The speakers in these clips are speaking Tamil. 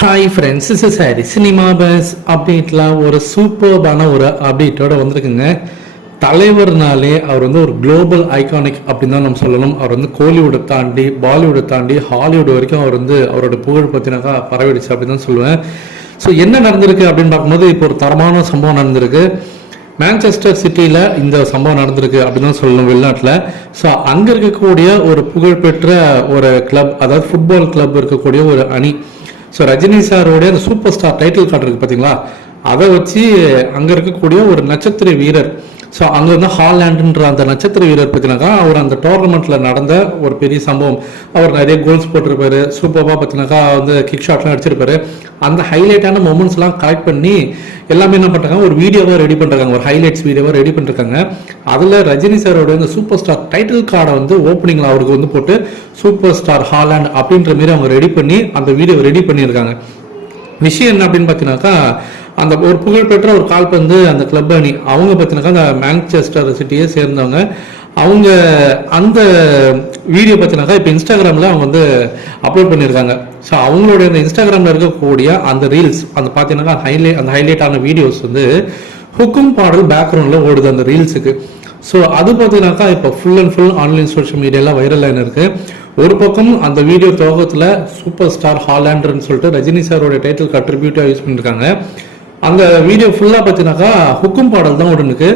Hi friends is sorry cinema buzz அப்டேட்லாம் ஒரு சூப்பர்பான ஒரு அப்டேட்டோட வந்திருக்குங்க. தலைவர்னாலே அவர் வந்து ஒரு குளோபல் ஐகானிக் அப்படின்னு தான் நம்ம சொல்லணும். அவர் வந்து கோலிவுட்டை தாண்டி பாலிவுட்டை தாண்டி ஹாலிவுட் வரைக்கும் அவர் வந்து அவரோட புகழ் பற்றினாக்கா பரவிடுச்சு அப்படின்னு தான் சொல்லுவேன். ஸோ என்ன நடந்திருக்கு அப்படின்னு பார்க்கும்போது இப்போ ஒரு தரமான சம்பவம் நடந்திருக்கு. மேன்செஸ்டர் சிட்டியில் இந்த சம்பவம் நடந்திருக்கு அப்படின்னு தான் சொல்லணும் வெளிநாட்டில். ஸோ அங்கே இருக்கக்கூடிய ஒரு புகழ்பெற்ற ஒரு கிளப் அதாவது ஃபுட்பால் கிளப் இருக்கக்கூடிய ஒரு அணி ஸோ ரஜினி சாரோடைய அந்த சூப்பர் ஸ்டார் டைட்டில் கார்டு இருக்கு பார்த்தீங்களா அதை வச்சு அங்கே இருக்கக்கூடிய ஒரு நட்சத்திர வீரர் ஸோ அங்கே வந்து ஹாலாண்டுன்ற அந்த நட்சத்திர வீரர் பார்த்தீங்கன்னாக்கா அவர் அந்த டோர்னமெண்ட்டில் நடந்த ஒரு பெரிய சம்பவம். அவர் நிறைய கோல்ஸ் போட்டிருப்பாரு. சூப்பராக பார்த்தீங்கன்னாக்கா வந்து கிக் ஷாட்லாம் அடிச்சிருப்பாரு. அந்த ஹைலைட்டான மூமெண்ட்ஸ்லாம் கலெக்ட் பண்ணி எல்லாமே என்ன பண்ணுறாங்க ஒரு வீடியோவாக ரெடி பண்ணுறாங்க ஒரு ஹைலைட்ஸ் வீடியோவாக ரெடி பண்ணிருக்காங்க அதில் ரஜினி சாரோட இந்த சூப்பர் ஸ்டார் டைட்டில் கார்டை வந்து ஓப்பனிங்கில் அவருக்கு வந்து போட்டு சூப்பர் ஸ்டார் ஹாலாண்ட் அப்படின்ற மாரி அவங்க ரெடி பண்ணி அந்த வீடியோ ரெடி பண்ணியிருக்காங்க. விஷயம் என்ன அப்படின்னு பார்த்தீங்கன்னாக்கா அந்த ஒரு புகழ்பெற்ற ஒரு கால்பந்து அந்த கிளப் அணி. அவங்க பார்த்தீங்கன்னாக்கா அந்த மேன்செஸ்டர் சிட்டியை சேர்ந்தவங்க. அவங்க அந்த வீடியோ பார்த்தீங்கன்னாக்கா இப்போ இன்ஸ்டாகிராமில் அவங்க வந்து அப்லோட் பண்ணியிருக்காங்க ஸோ அவங்களுடைய அந்த இன்ஸ்டாகிராமில் இருக்கக்கூடிய அந்த ரீல்ஸ் அந்த பார்த்தீங்கன்னாக்கா ஹைலைட் அந்த ஹைலைட்டான வீடியோஸ் வந்து ஹுக்கும் பாடல் பேக்ரவுண்டில் ஓடுது அந்த ரீல்ஸுக்கு ஸோ அது பார்த்தீங்கன்னாக்கா இப்போ full and full online social மீடியாலாம் viral ஆகின்னு ஒரு பக்கம் அந்த வீடியோ துவக்கத்தில் சூப்பர் ஸ்டார் ஹாலாண்டர்னு சொல்லிட்டு ரஜினி சாரோட டைட்டில் கட்ரிபியூட்டாக யூஸ் பண்ணியிருக்காங்க அந்த வீடியோ ஃபுல்லாக பார்த்தீங்கன்னாக்கா ஹுக்கும் பாடல் தான் ஒன்று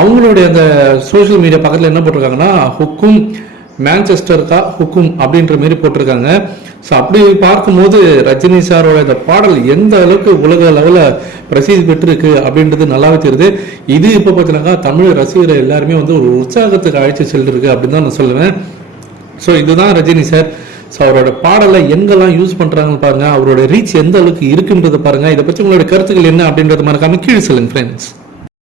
அவங்களுடைய அந்த சோஷியல் மீடியா பக்கத்தில் என்ன போட்டிருக்காங்கன்னா ஹுக்கும் மேன்செஸ்டருக்கா ஹுக்கும் அப்படின்ற மாரி போட்டிருக்காங்க. ஸோ அப்படி பார்க்கும்போது ரஜினி சாரோட இந்த பாடல் எந்த அளவுக்கு உலக லெவலில் பிரசித்தி பெற்றிருக்கு அப்படின்றது நல்லாவே தெரியுது. இது இப்போ பார்த்தீங்கன்னாக்கா தமிழ் ரசிகர் எல்லாருமே வந்து ஒரு உற்சாகத்துக்கு அழைச்சி செல்லிருக்கு அப்படின்னு தான் நான் சொல்லுவேன். ஸோ இதுதான் ரஜினி சார். ஸோ அவரோட பாடலை எங்கெல்லாம் யூஸ் பண்ணுறாங்கன்னு பாருங்க. அவரோட ரீச் எந்த அளவுக்கு இருக்குன்றதை பாருங்க. இதை பற்றி உங்களோட கருத்துக்கள் என்ன அப்படின்றது மறக்காமல் கீழே சொல்லுங்க ஃப்ரெண்ட்ஸ்